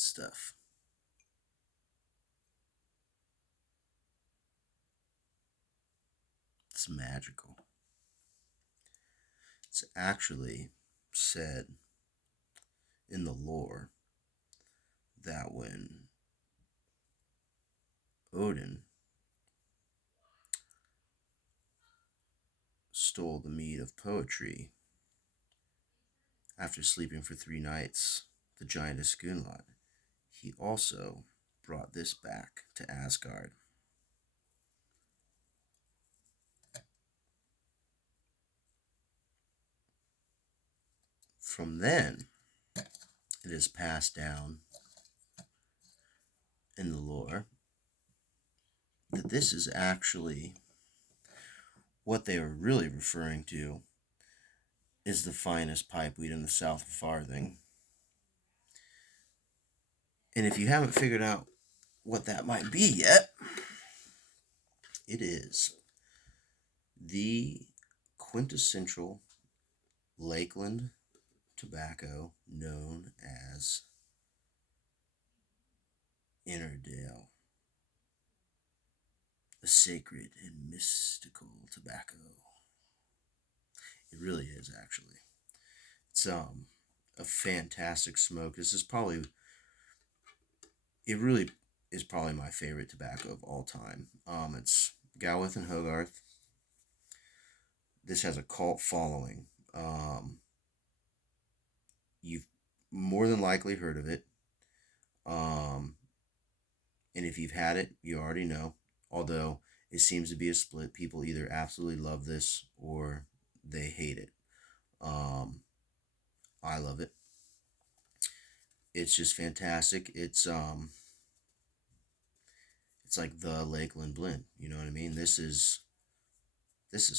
this stuff. It's magical. It's actually said in the lore that when Odin stole the mead of poetry after sleeping for 3 nights, the giantess Gunlod, he also brought this back to Asgard. From then, it is passed down in the lore that this is actually what they were really referring to is the finest pipeweed in the South Farthing. And if you haven't figured out what that might be yet, it is the quintessential Lakeland tobacco known as Innerdale, a sacred and mystical tobacco. It really is, actually. It's a fantastic smoke. It really is probably my favorite tobacco of all time. It's Galwith and Hogarth. This has a cult following. You've more than likely heard of it. Um, and if you've had it, you already know. Although it seems to be a split. People either absolutely love this or they hate it. Um, I love it. It's just fantastic. It's like the Lakeland blend. You know what I mean? This is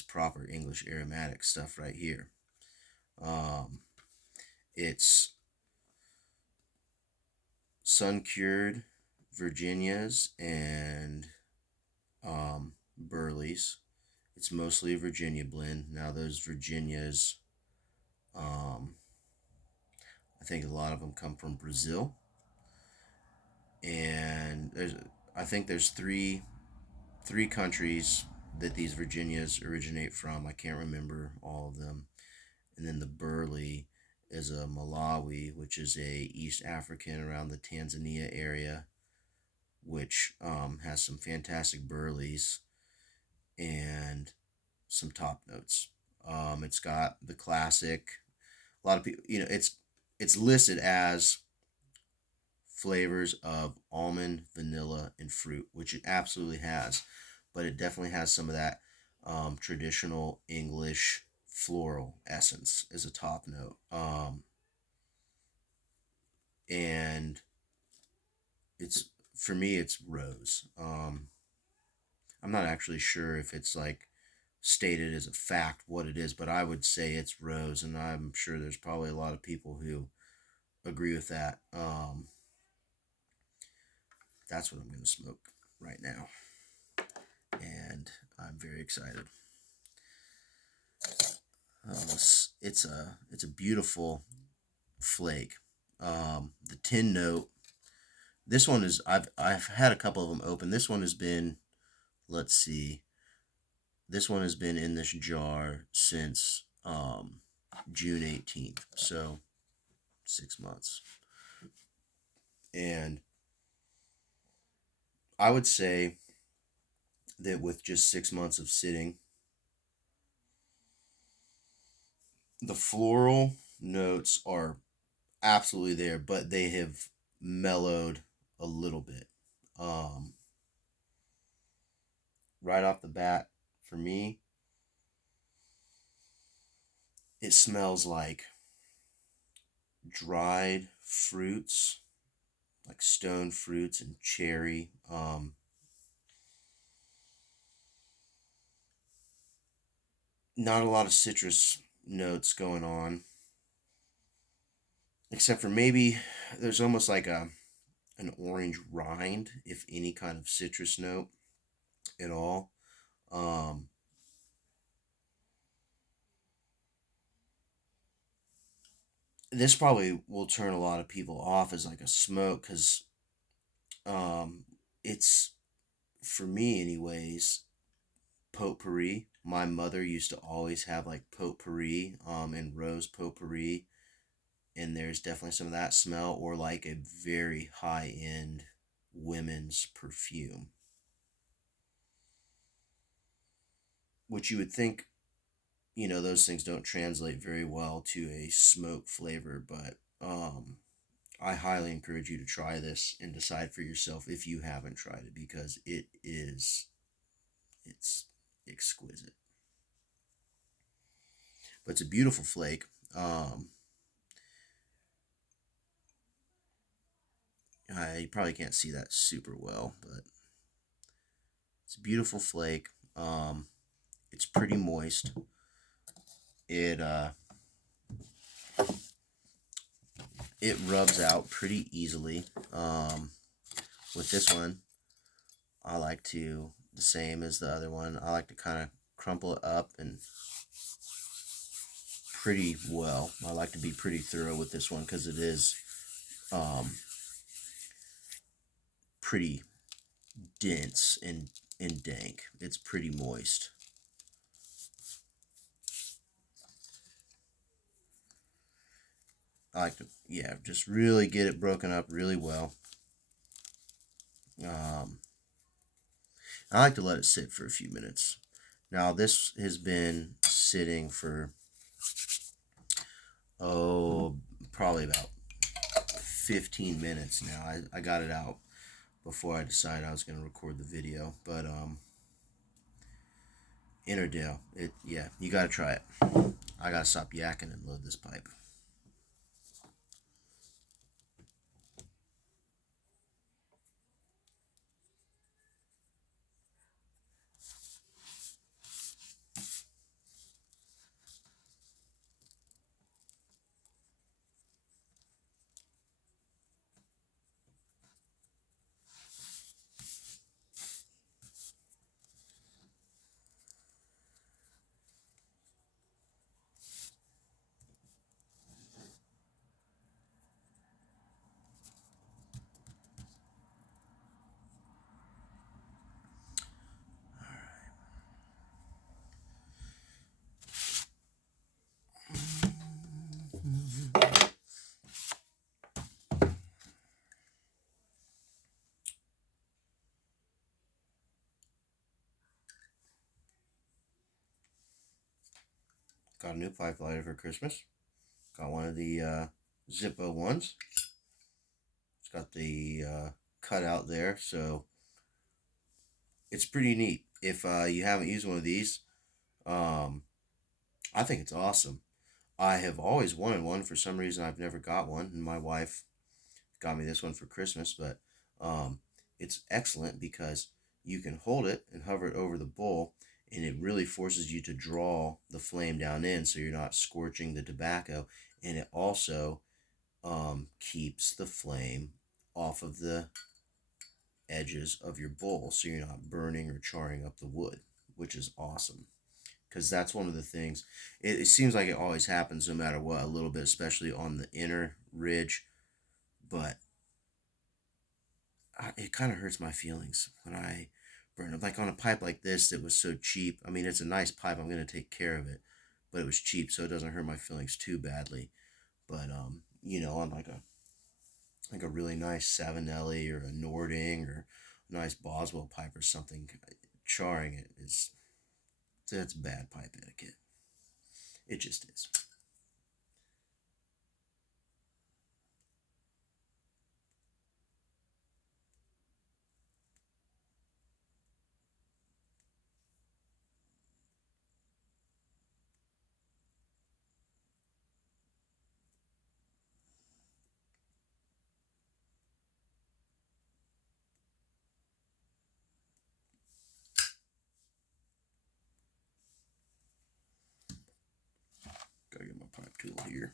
proper English aromatic stuff right here. Um, it's sun cured Virginias and Burleys. It's mostly a Virginia blend. Now those Virginias, um, I think a lot of them come from Brazil, and I think there's three countries that these Virginias originate from. I can't remember all of them. And then the Burley is a Malawi, which is a East African around the Tanzania area, which has some fantastic burleys and some top notes. It's got the classic. A lot of people, it's listed as flavors of almond, vanilla, and fruit, which it absolutely has. But it definitely has some of that traditional English floral essence as a top note. And it's for me, it's rose. I'm not actually sure if it's like stated as a fact what it is, but I would say it's rose, and I'm sure there's probably a lot of people who agree with that. That's what I'm going to smoke right now, and I'm very excited. It's a beautiful flake. The tin note. This one is I've had a couple of them open. This one has been, let's see, this one has been in this jar since June 18th, so 6 months. And I would say that with just 6 months of sitting, the floral notes are absolutely there, but they have mellowed a little bit. Um, right off the bat, for me, it smells like dried fruits, like stone fruits and cherry. Not a lot of citrus notes going on, except for maybe there's almost like an orange rind, if any kind of citrus note at all. Um, this probably will turn a lot of people off as like a smoke, because um, it's, for me anyways, potpourri. My mother used to always have like potpourri, and rose potpourri, and there's definitely some of that smell, or like a very high end women's perfume, which you would think, those things don't translate very well to a smoke flavor, but I highly encourage you to try this and decide for yourself if you haven't tried it, because it's exquisite. But it's a beautiful flake. You probably can't see that super well, but it's a beautiful flake. It's pretty moist. It it rubs out pretty easily. With this one, I like to, the same as the other one, I like to kind of crumple it up and pretty well. I like to be pretty thorough with this one because it is um, pretty dense and dank. It's pretty moist. I like to, yeah, just really get it broken up really well. Um, I like to let it sit for a few minutes. Now, this has been sitting for, oh, probably about 15 minutes now. I got it out before I decided I was going to record the video. But, Innerdale, yeah, you got to try it. I got to stop yakking and load this pipe. Got a new pipe lighter for Christmas. Got one of the Zippo ones. It's got the cutout there, so it's pretty neat. If you haven't used one of these, um, I think it's awesome. I have always wanted one. For some reason, I've never got one, and my wife got me this one for Christmas. But um, it's excellent because you can hold it and hover it over the bowl, and it really forces you to draw the flame down in, so you're not scorching the tobacco, and it also keeps the flame off of the edges of your bowl, so you're not burning or charring up the wood, which is awesome. Because that's one of the things, it seems like it always happens no matter what, a little bit, especially on the inner ridge, but it kind of hurts my feelings when I burn it. Like on a pipe like this that was so cheap. I mean, it's a nice pipe, I'm going to take care of it, but it was cheap, so it doesn't hurt my feelings too badly. But, on like a really nice Savinelli or a Nording or a nice Boswell pipe or something, charring it is, that's bad pipe etiquette. It just is. Gotta get my pipe tool here.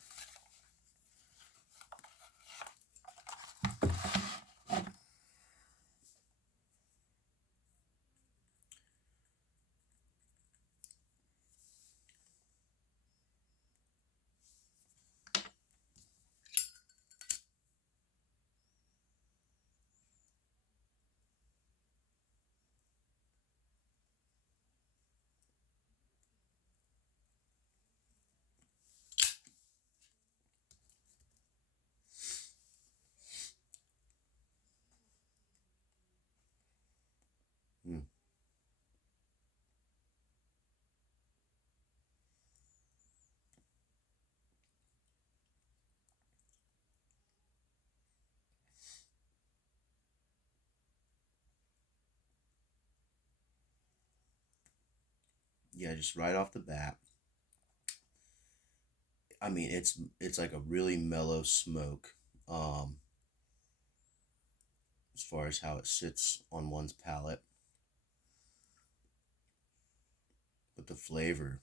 Yeah, just right off the bat. I mean, it's like a really mellow smoke. Um, as far as how it sits on one's palate, but the flavor,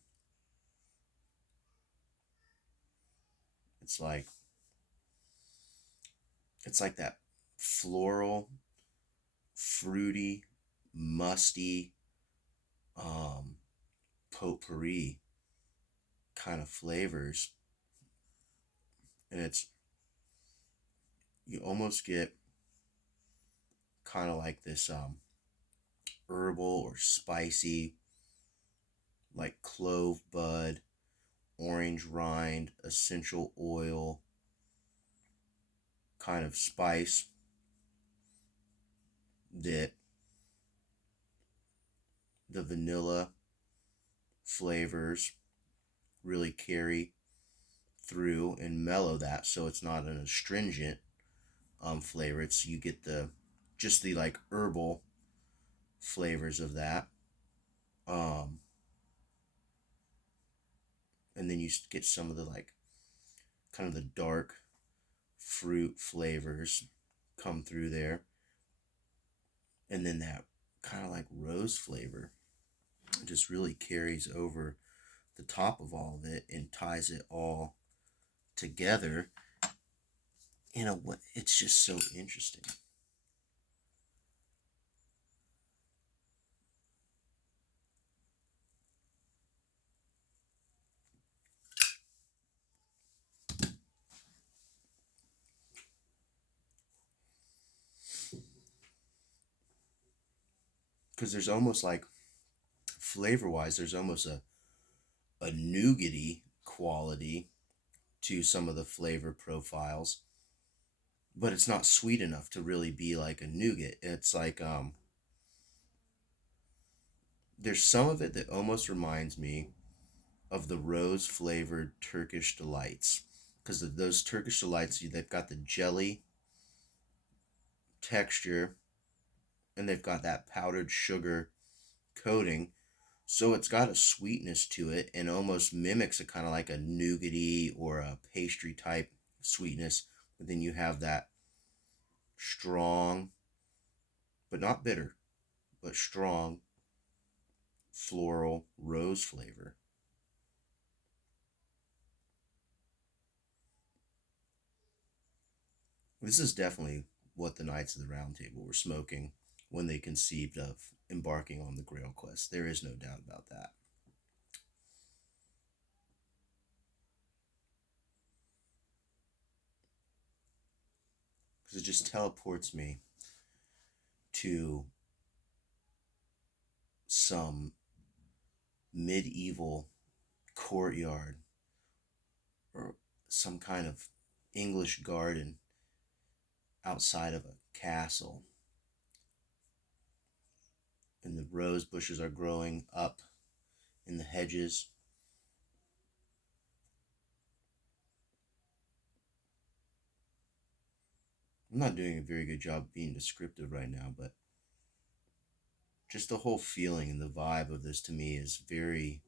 it's like it's like that floral, fruity, musty, um, potpourri kind of flavors, and it's you almost get kind of like this herbal or spicy, like clove bud, orange rind, essential oil kind of spice that the vanilla flavors really carry through and mellow that, so it's not an astringent flavor. It's you get the just the like herbal flavors of that, um, and then you get some of the like kind of the dark fruit flavors come through there, and then that kind of like rose flavor just really carries over the top of all of it and ties it all together in a way. It's just so interesting because there's almost like flavor wise, there's almost a nougaty quality to some of the flavor profiles, but it's not sweet enough to really be like a nougat. It's like there's some of it that almost reminds me of the rose flavored Turkish delights, because those Turkish delights, they've got the jelly texture and they've got that powdered sugar coating, so it's got a sweetness to it and almost mimics a kind of like a nougaty or a pastry type sweetness. But then you have that strong, but not bitter, but strong floral rose flavor. This is definitely what the Knights of the Round Table were smoking when they conceived of embarking on the Grail quest. There is no doubt about that. Because it just teleports me to some medieval courtyard or some kind of English garden outside of a castle, and the rose bushes are growing up in the hedges. I'm not doing a very good job being descriptive right now, but just the whole feeling and the vibe of this to me is very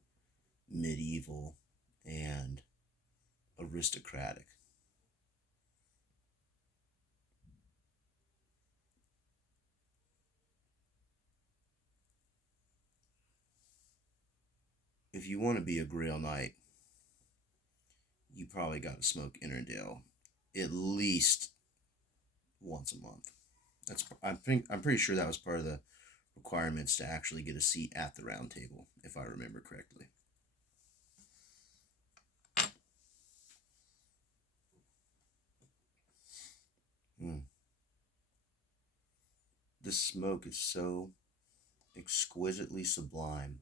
medieval and aristocratic. If you want to be a Grail Knight, you probably got to smoke Innerdale at least once a month. I'm pretty sure that was part of the requirements to actually get a seat at the round table, if I remember correctly. Mm. This smoke is so exquisitely sublime,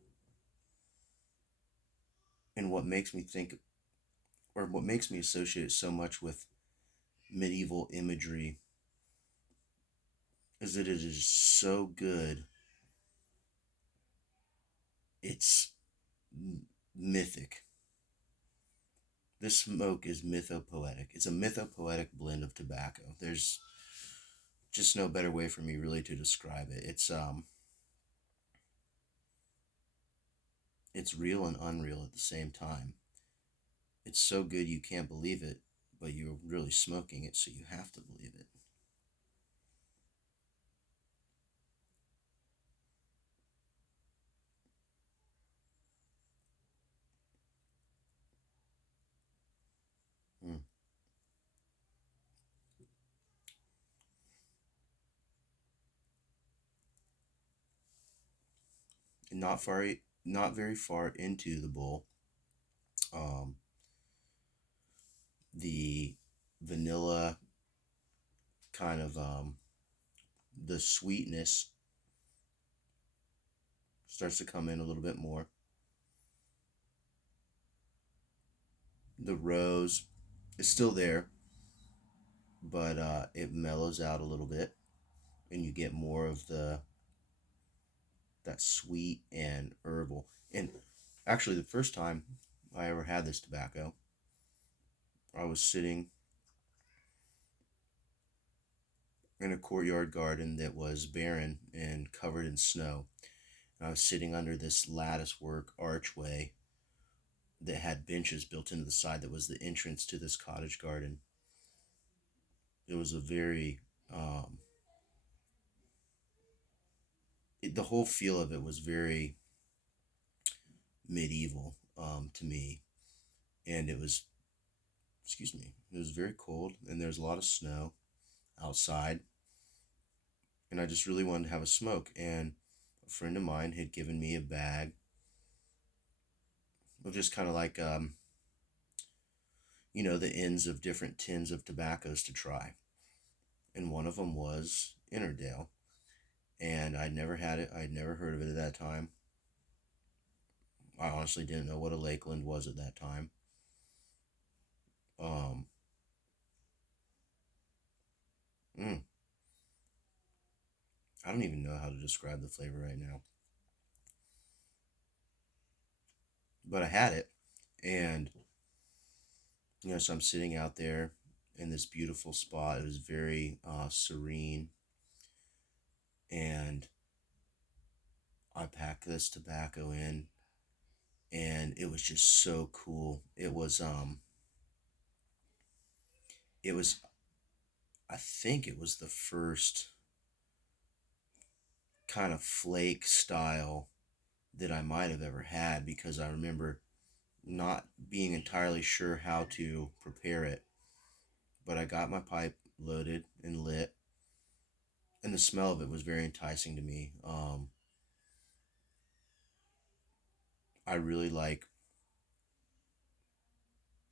and what makes me think, or what makes me associate it so much with medieval imagery, is that it is so good. It's mythic. This smoke is mythopoetic. It's a mythopoetic blend of tobacco. There's just no better way for me really to describe it. it's real and unreal at the same time. It's so good you can't believe it, but you're really smoking it, so you have to believe it. Mm. And not very far into the bowl, um, the vanilla kind of the sweetness starts to come in a little bit more. The rose is still there, but it mellows out a little bit, and you get more of the that sweet and herbal. And actually, the first time I ever had this tobacco, I was sitting in a courtyard garden that was barren and covered in snow. And I was sitting under this lattice work archway that had benches built into the side that was the entrance to this cottage garden. It was a very the whole feel of it was very medieval to me, and it was, excuse me, it was very cold, and there was a lot of snow outside, and I just really wanted to have a smoke. And a friend of mine had given me a bag of just kind of like the ends of different tins of tobaccos to try, and one of them was Innerdale, and I'd never had it. I'd never heard of it at that time. I honestly didn't know what a Lakeland was at that time. Um, mm, I don't even know how to describe the flavor right now, but I had it, and so I'm sitting out there in this beautiful spot. It was very serene, and I packed this tobacco in, and it was just so cool. It was I think it was the first kind of flake style that I might have ever had, because I remember not being entirely sure how to prepare it. But I got my pipe loaded and lit, and the smell of it was very enticing to me. I really like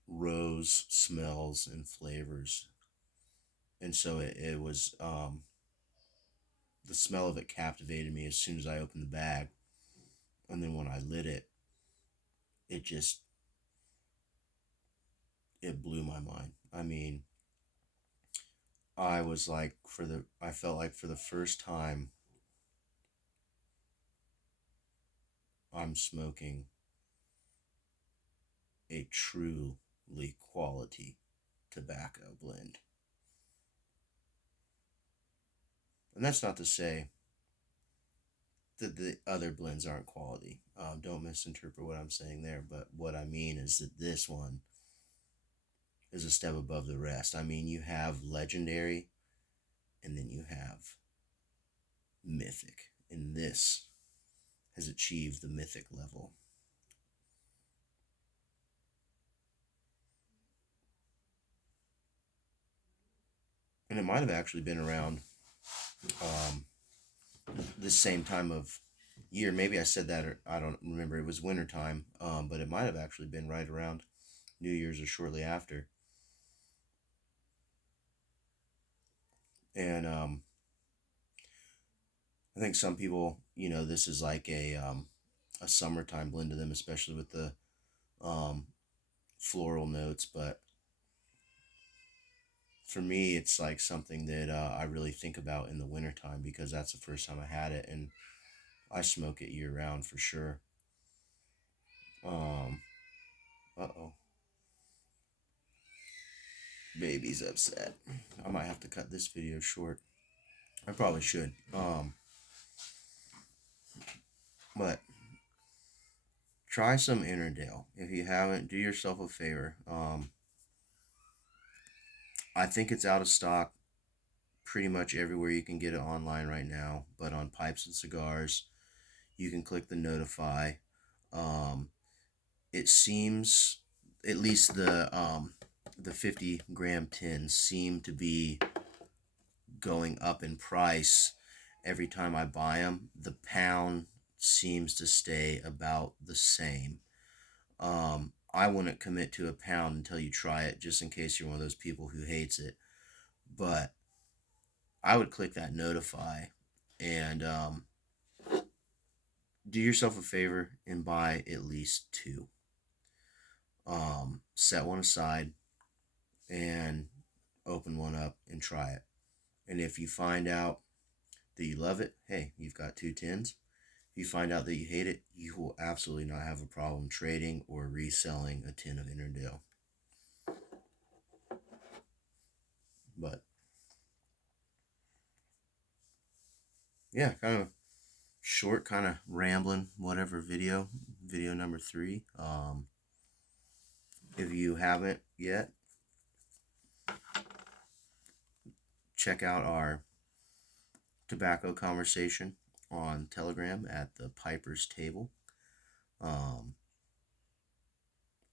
rose smells and flavors, and so it was the smell of it captivated me as soon as I opened the bag, and then when I lit it, it just it blew my mind. I mean, I felt like for the first time I'm smoking a truly quality tobacco blend. And that's not to say that the other blends aren't quality. Don't misinterpret what I'm saying there, but what I mean is that this one is a step above the rest. I mean, you have legendary, and then you have mythic, and this has achieved the mythic level. And it might have actually been around um, this same time of year. Maybe I said that, or I don't remember. It was wintertime, but it might have actually been right around New Year's or shortly after. And I think some people, this is like a summertime blend to them, especially with the um, floral notes. But for me, it's like something that I really think about in the wintertime, because that's the first time I had it, and I smoke it year round for sure. Um, uh-oh, baby's upset. I might have to cut this video short. I probably should. But try some Innerdale. If you haven't, do yourself a favor. I think it's out of stock pretty much everywhere you can get it online right now, but on pipes and cigars, you can click the notify. Um, it seems, at least the 50 gram tins seem to be going up in price every time I buy them. The pound seems to stay about the same. I wouldn't commit to a pound until you try it, just in case you're one of those people who hates it. But I would click that notify and do yourself a favor and buy at least two. Set one aside and open one up and try it. And if you find out that you love it, hey, you've got two tins. If you find out that you hate it, you will absolutely not have a problem trading or reselling a tin of Innerdale. But yeah, kind of short, kind of rambling, whatever video number 3. If you haven't yet, check out our tobacco conversation on Telegram at the Piper's Table.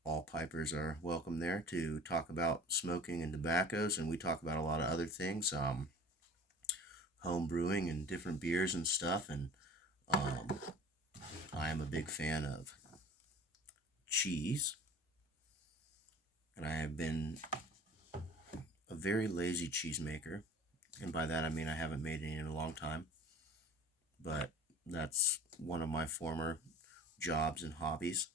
All pipers are welcome there to talk about smoking and tobaccos, and we talk about a lot of other things, home brewing and different beers and stuff. And I am a big fan of cheese, and I have been a very lazy cheesemaker, and by that I mean I haven't made any in a long time, but that's one of my former jobs and hobbies.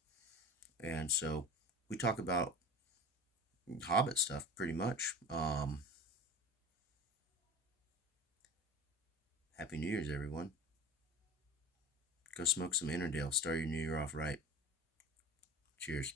And so we talk about Hobbit stuff pretty much. Happy New Year's, everyone. Go smoke some Innerdale. Start your new year off right. Cheers.